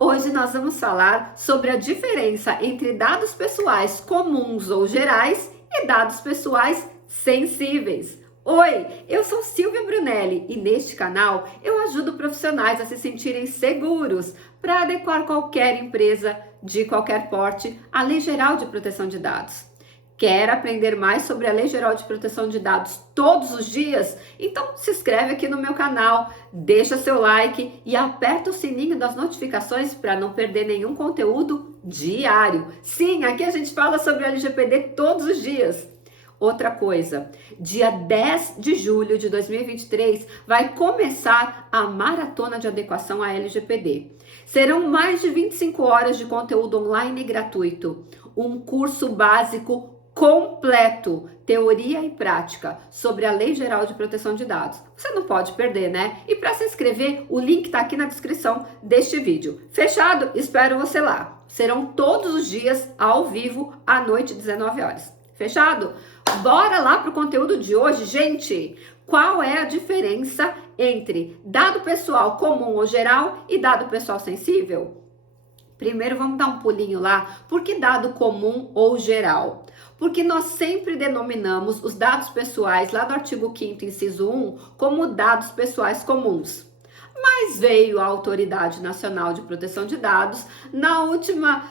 Hoje nós vamos falar sobre a diferença entre dados pessoais comuns ou gerais e dados pessoais sensíveis. Oi, eu sou Silvia Brunelli e neste canal eu ajudo profissionais a se sentirem seguros para adequar qualquer empresa de qualquer porte à Lei Geral de Proteção de Dados. Quer aprender mais sobre a Lei Geral de Proteção de Dados todos os dias? Então se inscreve aqui no meu canal, deixa seu like e aperta o sininho das notificações para não perder nenhum conteúdo diário. Sim, aqui a gente fala sobre a LGPD todos os dias. Outra coisa, dia 10 de julho de 2023 vai começar a Maratona de Adequação à LGPD. Serão mais de 25 horas de conteúdo online gratuito, um curso básico completo, teoria e prática, sobre a Lei Geral de Proteção de Dados. Você não pode perder, né? E para se inscrever, o link está aqui na descrição deste vídeo. Fechado? Espero você lá. Serão todos os dias ao vivo, à noite, 19 horas. Fechado? Bora lá para o conteúdo de hoje, gente! Qual é a diferença entre dado pessoal comum ou geral e dado pessoal sensível? Primeiro vamos dar um pulinho lá, por que dado comum ou geral? Porque nós sempre denominamos os dados pessoais, lá no artigo 5º, inciso 1, como dados pessoais comuns. Mas veio a Autoridade Nacional de Proteção de Dados, na última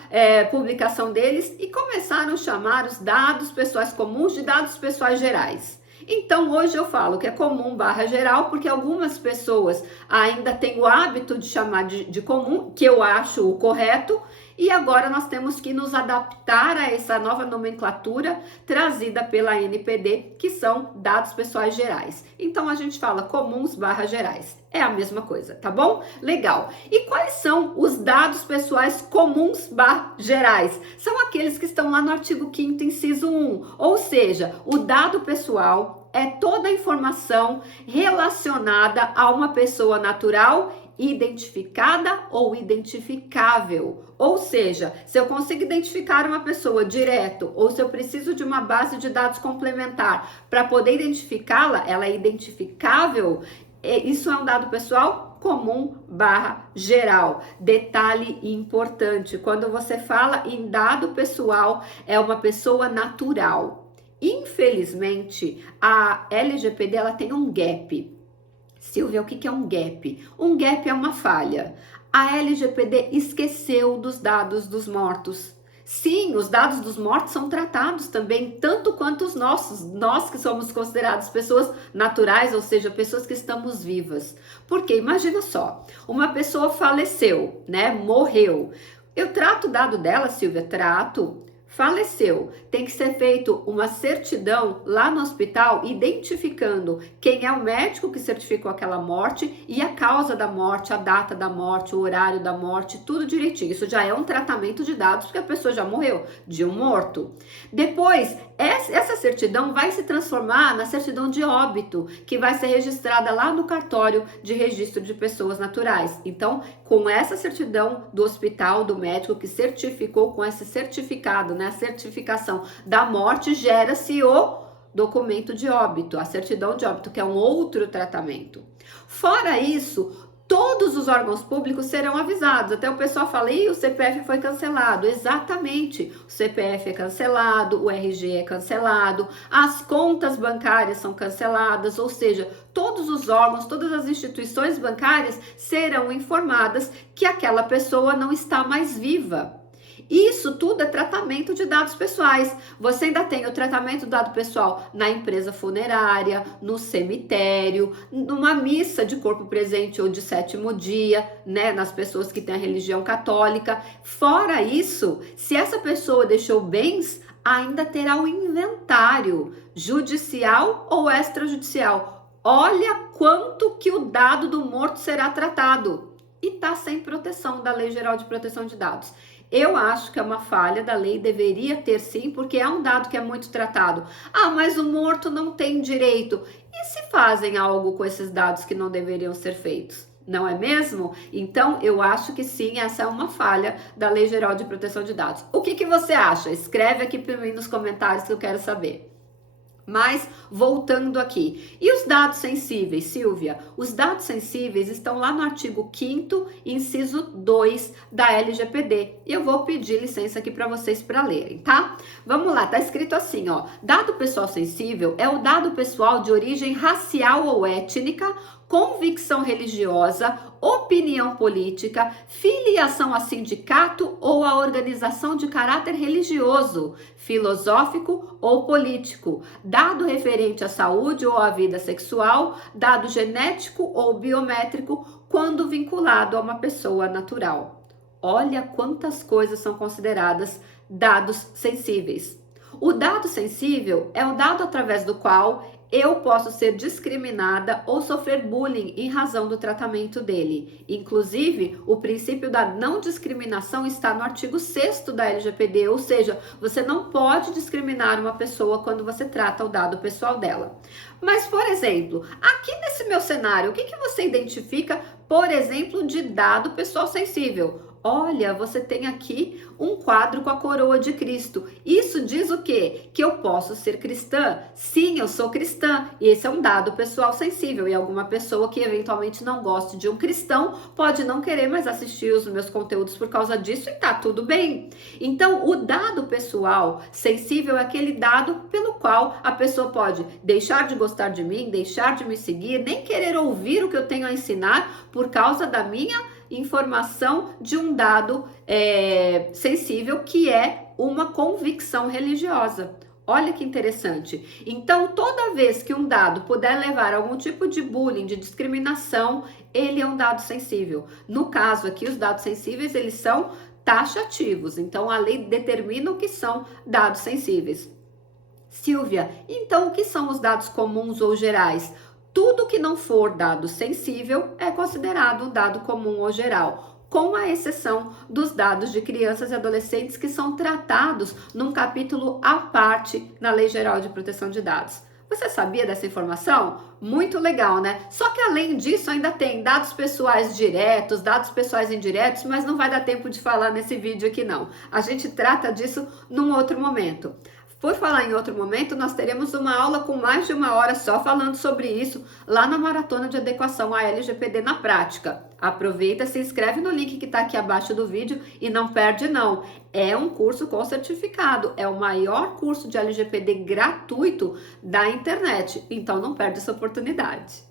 publicação deles, e começaram a chamar os dados pessoais comuns de dados pessoais gerais. Então, hoje eu falo que é comum barra geral, porque algumas pessoas ainda têm o hábito de chamar de comum, que eu acho o correto, e agora nós temos que nos adaptar a essa nova nomenclatura trazida pela ANPD, que são dados pessoais gerais. Então, a gente fala comuns barra gerais. É a mesma coisa, tá bom? Legal. E quais são os dados pessoais comuns barra gerais? São aqueles que estão lá no artigo 5º, inciso 1. Ou seja, o dado pessoal é toda a informação relacionada a uma pessoa natural, identificada ou identificável. Ou seja, se eu consigo identificar uma pessoa direto ou se eu preciso de uma base de dados complementar para poder identificá-la, ela é identificável, isso é um dado pessoal comum barra geral. Detalhe importante, quando você fala em dado pessoal, é uma pessoa natural. Infelizmente, a LGPD ela tem um gap. Silvia, o que é um gap? Um gap é uma falha. A LGPD esqueceu dos dados dos mortos. Sim, os dados dos mortos são tratados também, tanto quanto os nossos, nós que somos considerados pessoas naturais, ou seja, pessoas que estamos vivas. Porque imagina só, uma pessoa faleceu, né? Morreu. Eu trato o dado dela, Silvia? Trato. Faleceu, tem que ser feito uma certidão lá no hospital identificando quem é o médico que certificou aquela morte e a causa da morte, a data da morte, o horário da morte, tudo direitinho. Isso já é um tratamento de dados porque a pessoa já morreu de um morto. Depois, essa certidão vai se transformar na certidão de óbito, que vai ser registrada lá no cartório de registro de pessoas naturais. Então, com essa certidão do hospital, do médico que certificou, com esse certificado, né, a certificação da morte, gera-se o documento de óbito, a certidão de óbito, que é um outro tratamento. Fora isso, todos os órgãos públicos serão avisados. Até o pessoal fala, o CPF foi cancelado. Exatamente, o CPF é cancelado, o RG é cancelado, as contas bancárias são canceladas, ou seja, todos os órgãos, todas as instituições bancárias serão informadas que aquela pessoa não está mais viva. Isso tudo é tratamento de dados pessoais. Você ainda tem o tratamento do dado pessoal na empresa funerária, no cemitério, numa missa de corpo presente ou de sétimo dia, né, nas pessoas que têm a religião católica. Fora isso, se essa pessoa deixou bens, ainda terá o inventário judicial ou extrajudicial. Olha quanto que o dado do morto será tratado. E está sem proteção da Lei Geral de Proteção de Dados. Eu acho que é uma falha da lei, deveria ter sim, porque é um dado que é muito tratado. Ah, mas o morto não tem direito. E se fazem algo com esses dados que não deveriam ser feitos? Não é mesmo? Então, eu acho que sim, essa é uma falha da Lei Geral de Proteção de Dados. O que você acha? Escreve aqui para mim nos comentários que eu quero saber. Mas, voltando aqui, e os dados sensíveis, Silvia? Os dados sensíveis estão lá no artigo 5º, inciso 2 da LGPD. E eu vou pedir licença aqui para vocês para lerem, tá? Vamos lá, tá escrito assim, ó. Dado pessoal sensível é o dado pessoal de origem racial ou étnica, convicção religiosa, opinião política, filiação a sindicato ou a organização de caráter religioso, filosófico ou político, dado referente à saúde ou à vida sexual, dado genético ou biométrico, quando vinculado a uma pessoa natural. Olha quantas coisas são consideradas dados sensíveis. O dado sensível é o dado através do qual eu posso ser discriminada ou sofrer bullying em razão do tratamento dele. Inclusive, o princípio da não discriminação está no artigo 6º da LGPD, ou seja, você não pode discriminar uma pessoa quando você trata o dado pessoal dela. Mas, por exemplo, aqui nesse meu cenário, o que você identifica, por exemplo, de dado pessoal sensível? Olha, você tem aqui um quadro com a coroa de Cristo. Isso diz o quê? Que eu posso ser cristã? Sim, eu sou cristã. E esse é um dado pessoal sensível. E alguma pessoa que eventualmente não goste de um cristão pode não querer mais assistir os meus conteúdos por causa disso e tá tudo bem. Então, o dado pessoal sensível é aquele dado pelo qual a pessoa pode deixar de gostar de mim, deixar de me seguir, nem querer ouvir o que eu tenho a ensinar por causa da minha informação de um dado sensível, que é uma convicção religiosa. Olha que interessante. Então, toda vez que um dado puder levar a algum tipo de bullying, de discriminação, ele é um dado sensível. No caso aqui, os dados sensíveis, eles são taxativos. Então, a lei determina o que são dados sensíveis. Silvia, então o que são os dados comuns ou gerais? Tudo que não for dado sensível é considerado dado comum ou geral, com a exceção dos dados de crianças e adolescentes que são tratados num capítulo à parte na Lei Geral de Proteção de Dados. Você sabia dessa informação? Muito legal, né? Só que além disso ainda tem dados pessoais diretos, dados pessoais indiretos, mas não vai dar tempo de falar nesse vídeo aqui não. A gente trata disso num outro momento. Por falar em outro momento, nós teremos uma aula com mais de 1 hora só falando sobre isso lá na Maratona de Adequação à LGPD na Prática. Aproveita, se inscreve no link que está aqui abaixo do vídeo e não perde não. É um curso com certificado, é o maior curso de LGPD gratuito da internet, então não perde essa oportunidade.